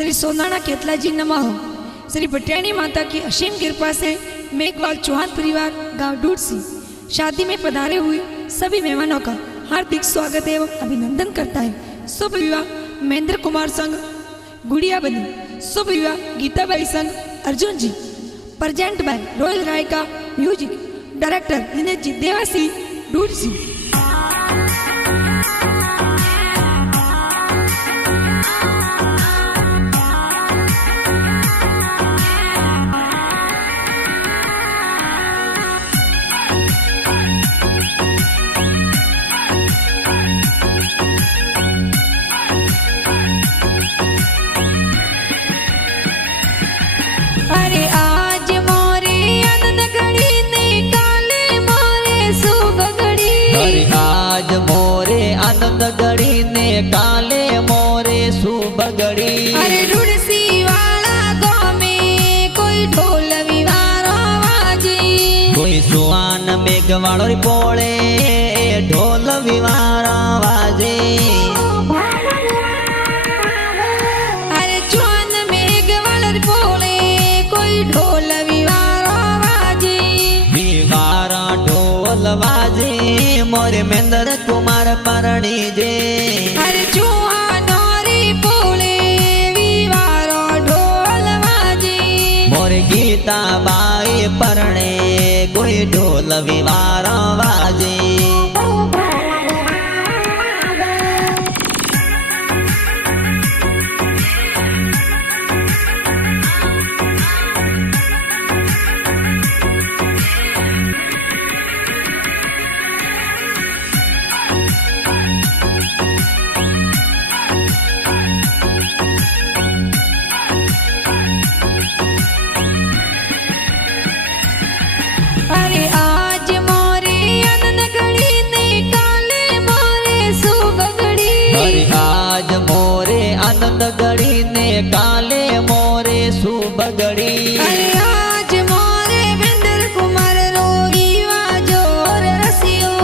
श्री सोनाना केतला जी नमः। श्री भटियाणी माता की असीम कृपा से मेघवाल चौहान परिवार गांव डूडसी शादी में पधारे हुए सभी मेहमानों का हार्दिक स्वागत एवं अभिनंदन करता है। शुभ विवाह महेंद्र कुमार संग गुड़िया बनी। शुभ विवाह गीताबाई संग Arjun ji. Present by royal Raika music. Director Dinesh ji Dewasi Dudsi. अरे आज मोरे आनंद घड़ी ने काले मोरे शुभ घड़ी। अरे आज मोरे आनंद घड़ी ने काले मोरे शुभ घड़ी। अरे रुड़सी वाला गाँव में कोई ढोल विवारो बाजे। कोई सुहान मेघवाड़ो री पोळे ढोल विवारा वाजे। अरे चौहान मेघवाड़ पोले कोई ढोल विवारो बाजे। विवारा ढोल वाजे मोरे महेंद्र कुमार परणी जे। अरे चौहान रे पोले विवारो ढोल बाजे। मोरे गीता बाई परणे कोई ढोल विवारा वाजे। अरे आज मोरे आनंद घड़ी ने काले मोरे शुभ घड़ी। अरे आज मोरे आनंद घड़ी ने काले मोरे शुभ घड़ी। अरे आज मोरे महेंद्र कुमार रोईवा जोर रसियो।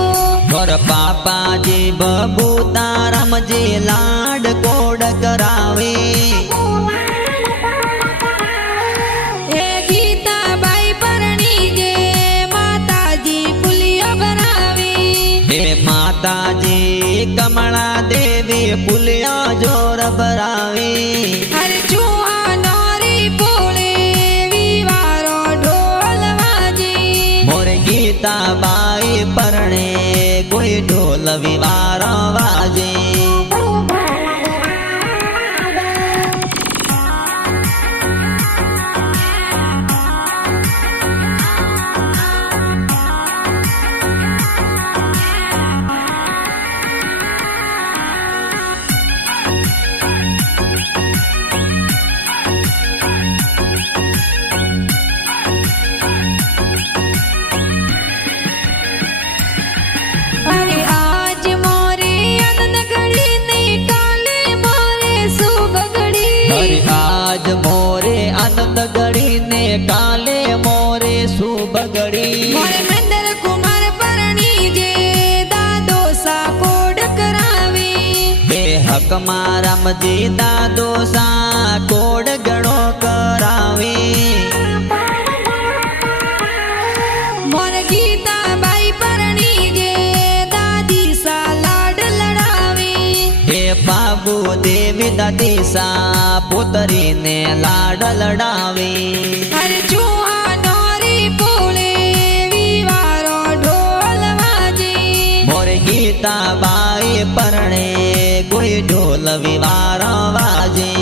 और पापा जी बबूता राम जी लाड कोड करावे। हे गीता बाई परणी जे माता जी पुलिया बनावे। हे माता जी कमला देवी पुलिया जोर बरावे। अरे चौहान रे पोले विवारो ढोल बाजे। मोरे गीता बाई परणे कोई ढोल विवारा वाजे। अरे आज मोरे आनंद घड़ी ने काले मोरे शुभ घड़ी। अरे आज मोरे आनंद घड़ी ने काले मोरे शुभ घड़ी। मोरे महेंद्र कुमार परणी जे दादो सा कोड करावे। हे हक माराम जी दादो सा कोड गणो करावे। मोर गीता बाई परणी जे दादी सा लाड लड़ावे। हे बाबू देवी दादी सा पुतरी ने लाड लड़ावे। अरे चौहान रे पोले विवारो ढोल बाजे। मोरे गीता बाई परणे कोई ढोल विवारा वाजे।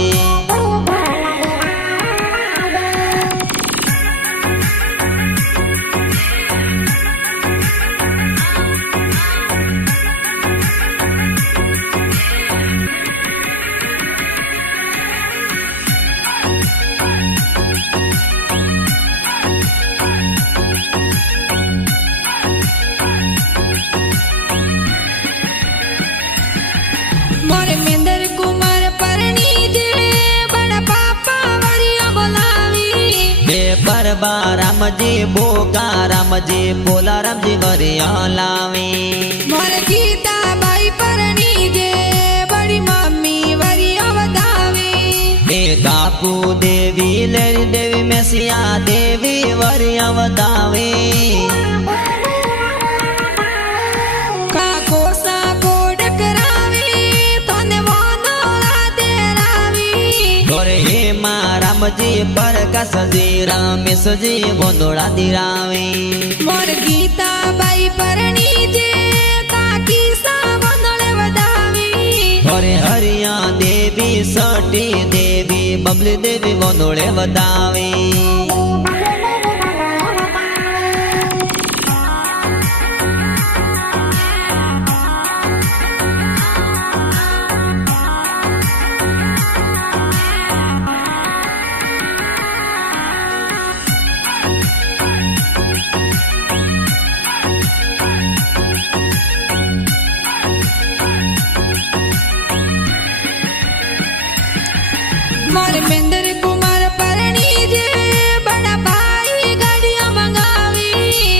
मोरे महेंद्र कुमार परणी जे बड़ा पापा वरिया बोलावी। हे परबा राम जी बोका राम जी बोला राम जी वरिया लावे। मोर गीता बाई परणी जे बड़ी मम्मी वरिया કાપુ દેવી લેરી દેવી મેસિયા દેવી વરિયા વધાવે કાકો સાકો ડકરાવી તને વાનોળા તેરાવી ઘોરે હે માં રામજી પ્રકાશજી રમેશજી વંદોળા દિરાવે મોર ગીતાબાઈ પરણી જે કાકી સા વાનોળે વધાવી ઘોરે હરિયા દેવી સટી દેવી બબલી દેવી વંદોળે વધાવે मोर मेंदर कुमार परणी जे बड़ा भाई गाड़ियां मंगावी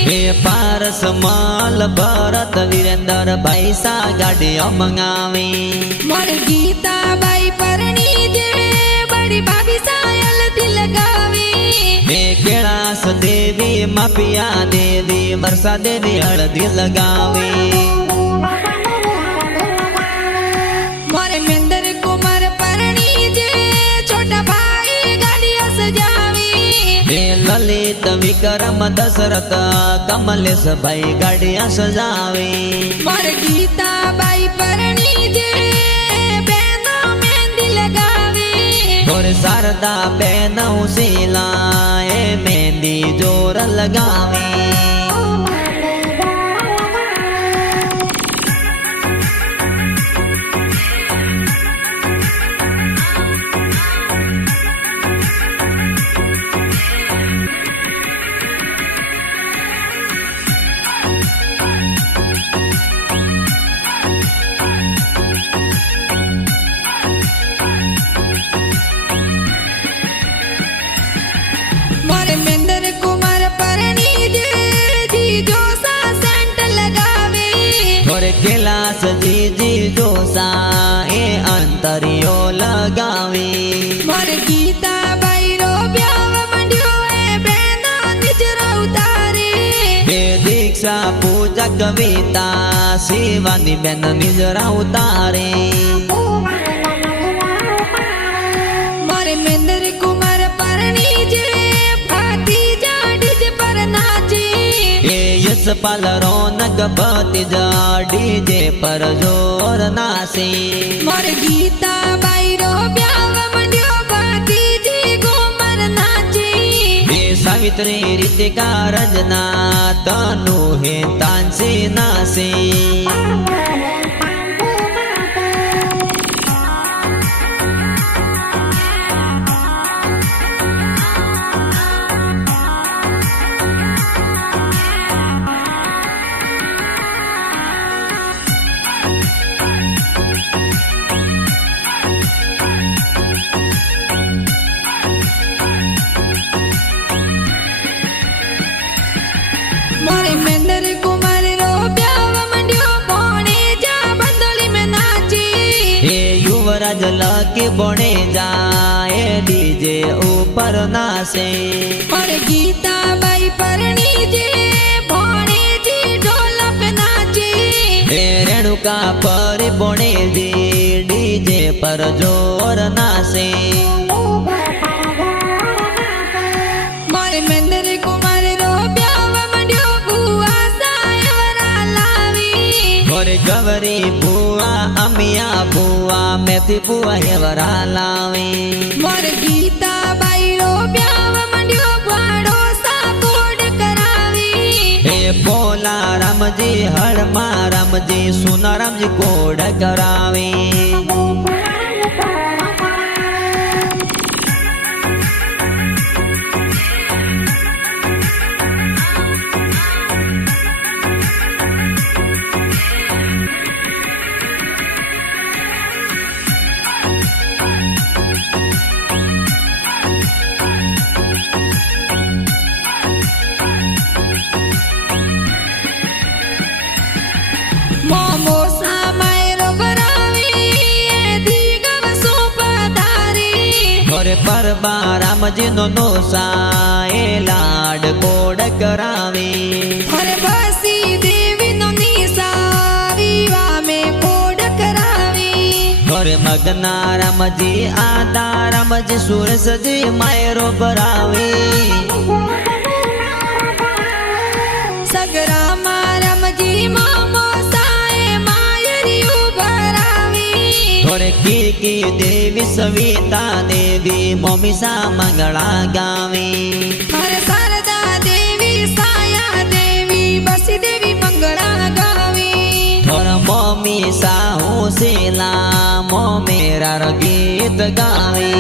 हे पारस माल भरत वीरेंद्र भाई सा गाड़ियों मंगावे मोर गीताबाई परणी जे बड़ी भाभी सायल दिल गावी हे कैलाश देवी मापिया देवी वर्षा देवी हळदी लगावे मोर मेंदर कुमार परणी जे छोटा भाई गाड़ियां सजावी हे ललित विक्रम दशरथ कमलेश भाई गाड़ियां सजावे मोर गीताबाई परणी जे बेनो मेहंदी लगावी और शारदा बेन उसीला ए मेहंदी जोर लगावे मोर मेंदर कुमार परणी जे जी जोसा सेंट लगावे और कैलाश जी जी जोसा ए अंतरियो लगावे मोर गीताबाई रो ब्याव मंड्यो ए बेना निजरा उतारे हे दीक्षा पूजा कविता शिवानी बेन निजरा उतारे मोर मेंदर कुमार परणी जे फाती जाडी जे पर नाची हे यशपाल रौनक भतीजा डीजे पर जोर नाचे मोर गीताबाई रो ब्याव मंड्यो फाती जी घूमर नाची हे सावित्री रितिका रजना तनु हे तांसी नाचे मोर मेंदर कुमार रो ब्याव मंड्यो पोणे जा बंदोली में नाची हे युवराज लकी बने जाए डीजे ऊपर नाचे और गीताबाई परणी जे पोणे जी ढोल पे नाची हे रेणुका पर बने जी डीजे पर जोर नाचे मोर मेंदर कुमार रो ब्याव मंड्यो बुआ सायवरा लावी और गवरी बुआ अमिया बुआ मेथी बुआ हेवरा लावे मोर गीताबाई रो ब्याव मंड्यो ग्वाड़ो सा कोड करावी हे भोला रामजी हरमा रामजी सुना रामजी कोड करावे मोमो सामाय रो बरावी ए दी परबा रामजी नो नोसाए लाड कोड करावे अरे बसी देवी नो निशा विवाह में कोड करावी और मगना रामजी आदा रामजी सूरज जी मायरो बरावे सगरा रामजी मामो साए मायरियो बरावी और की देवी सविता देवी मोमिसा मंगला गावे अरे शारदा देवी साया देवी बसी देवी मंगला गावी और मोमी साहू सेला मो मेरा गीत गावे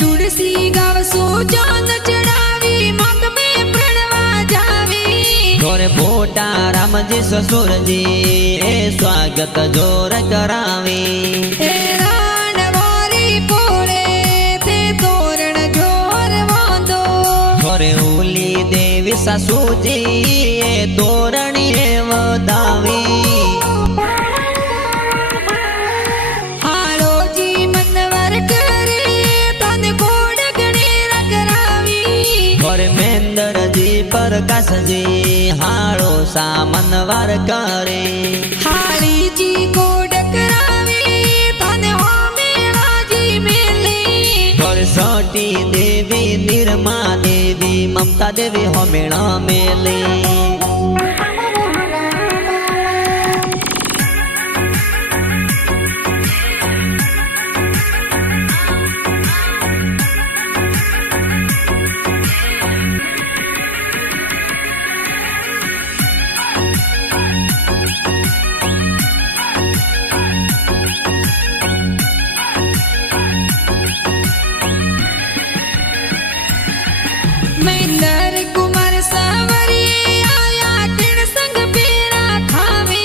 ढूंढसी गाव सो जान चढ़ावी मग में प्रणवा जावी और भोटा राम जी ससुर जी ए स्वागत जोर करावे ए राण वारी पोड़े थे तोरण जोर वांदो और उली देवी सासू जी ए तोरणी वदावे हालो जी मनवर करे तन कोड गणेरा करावी और मेंदर जी प्रकाश जी हाड़ो सामनवार करे हाली जी कोड करावी तन हो मेरा जी मेले और सोटी देवी निर्मा देवी ममता देवी हो मेणा मेले महेंद्र कुमार सावरिये आया किण संग पेरा खावी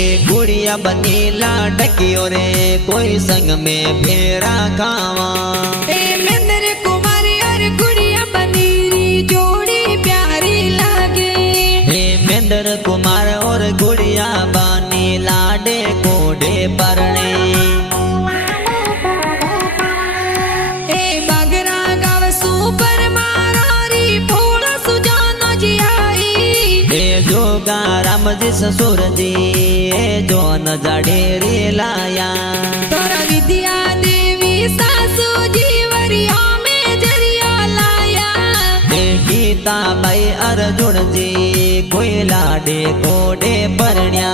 ए गुड़िया बनीला डकियो रे कोई संग में फेरा खावा ए महेंद्र कुमार और गुड़िया बनीरी जोड़ी प्यारी लागे हे मेंदर कुमार और गुड़िया बानी लाडे कोडे परणे ए बागरा गाव सुपर मारारी फूल सुजानो जी आई हे जोगा राम जी ससुर जी ए जोन जडेरी लाया तोरा विद्या देवी सासू जीवरिया में जरिया लाया हे गीता बाई अर्जुन जी कोई लाडे कोडे परण्या